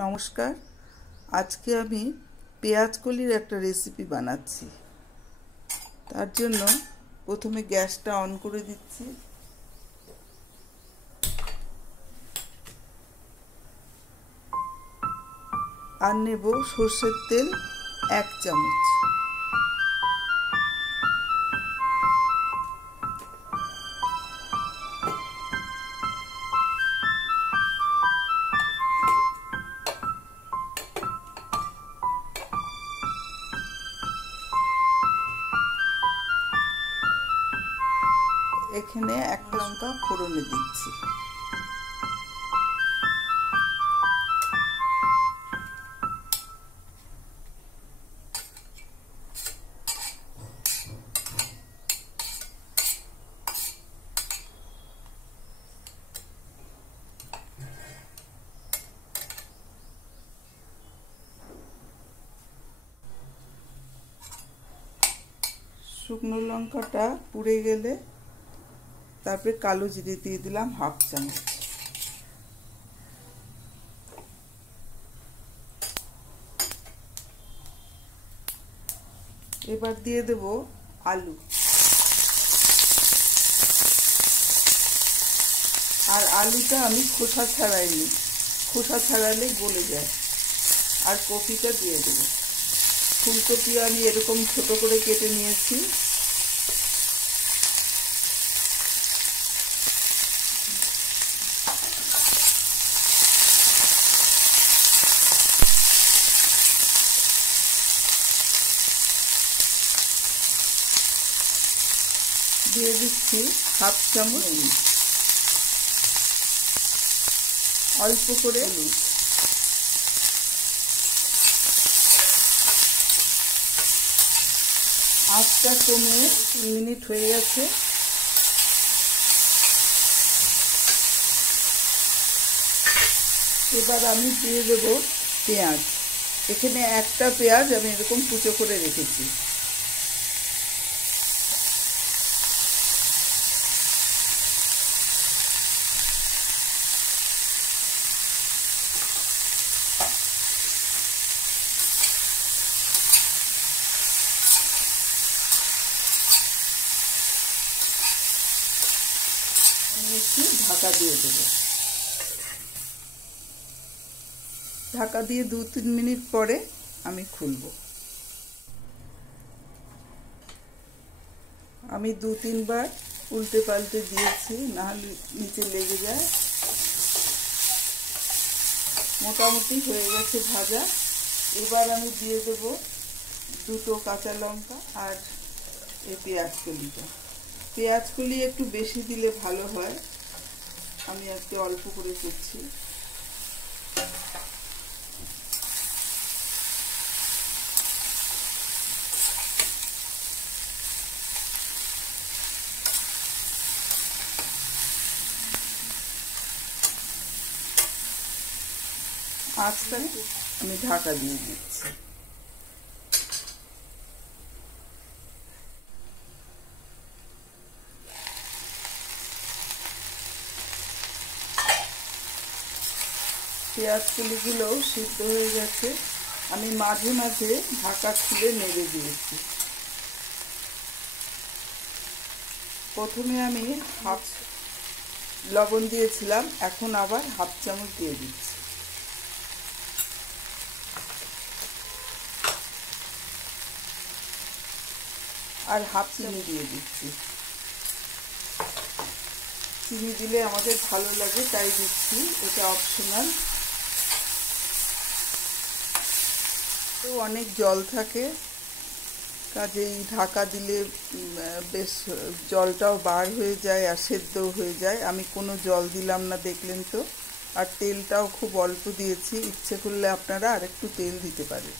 নমস্কার। আজকে আমি পেঁয়াজ কলির একটা রেসিপি বানাচ্ছি। তার জন্য প্রথমে গ্যাসটা অন করে দিচ্ছি। আর নেব সরষের তেল 1 চামচ। এখানে একটা লঙ্কা ফোড়নে দিচ্ছি। শুকনো লঙ্কাটা পুড়ে গেলে তারপরে কালো জিরে দিয়ে দিলাম 1/2 চামচ। এবার দিয়ে দেব আলু। আর আলুটা আমি খোসা ছাড়াইনি, খোসা ছাড়ালে গলে যায়। আর কপিটা দিয়ে দেব। ফুলকপি আমি এরকম ছোট করে কেটে নিয়েছি। দিয়ে দিচ্ছি 1/2 চামচ, অল্প করে হলুদ। আঁচটা কমে 3 মিনিট হয়ে গেছে। এবার আমি দিয়ে দেব পেঁয়াজ। এখানে একটা পেঁয়াজ আমি এরকম কুচো করে রেখেছি। আমি একটু ঢাকা দিয়ে দেব। ঢাকা দিয়ে 2-3 মিনিট পরে আমি খুলব। আমি 2-3 বার উল্টে পাল্টে দিয়েছি, নাহলে নিচে লেগে যায়। মোটামুটি হয়ে গেছে ভাজা। এবার আমি দিয়ে দেব 2টো কাঁচা লঙ্কা আর এই পেঁয়াজ কলিটা। পেঁয়াজ কলি একটু বেশি দিলে ভালো হয়, আমি আজকে অল্প করে করছি। আঁচটায় আমি ঢাকা দিয়ে দিচ্ছি। পেঁয়াজ কলিগুলো সিদ্ধ হয়ে গেছে। আমি মাঝে মাঝে ঢাকা খুলে নেড়ে দিয়েছি। প্রথমে আমি 1/2 লবণ দিয়েছিলাম, এখন আবার 1/2 চামচ দিয়ে দিচ্ছি। আর 1/2 চিনি দিয়ে দিচ্ছি। চিনি দিলে আমাদের ভালো লাগে তাই দিচ্ছি, এটা অপশনাল। তো অনেক জল থাকে, কাজেই ঢাকা দিলে বেশ জলটাও বার হয়ে যায় আর সেদ্ধও হয়ে যায়। আমি কোনো জল দিলাম না, দেখলেন তো। আর তেলটাও খুব অল্প দিয়েছি, ইচ্ছে করলে আপনারা আরেকটু তেল দিতে পারেন।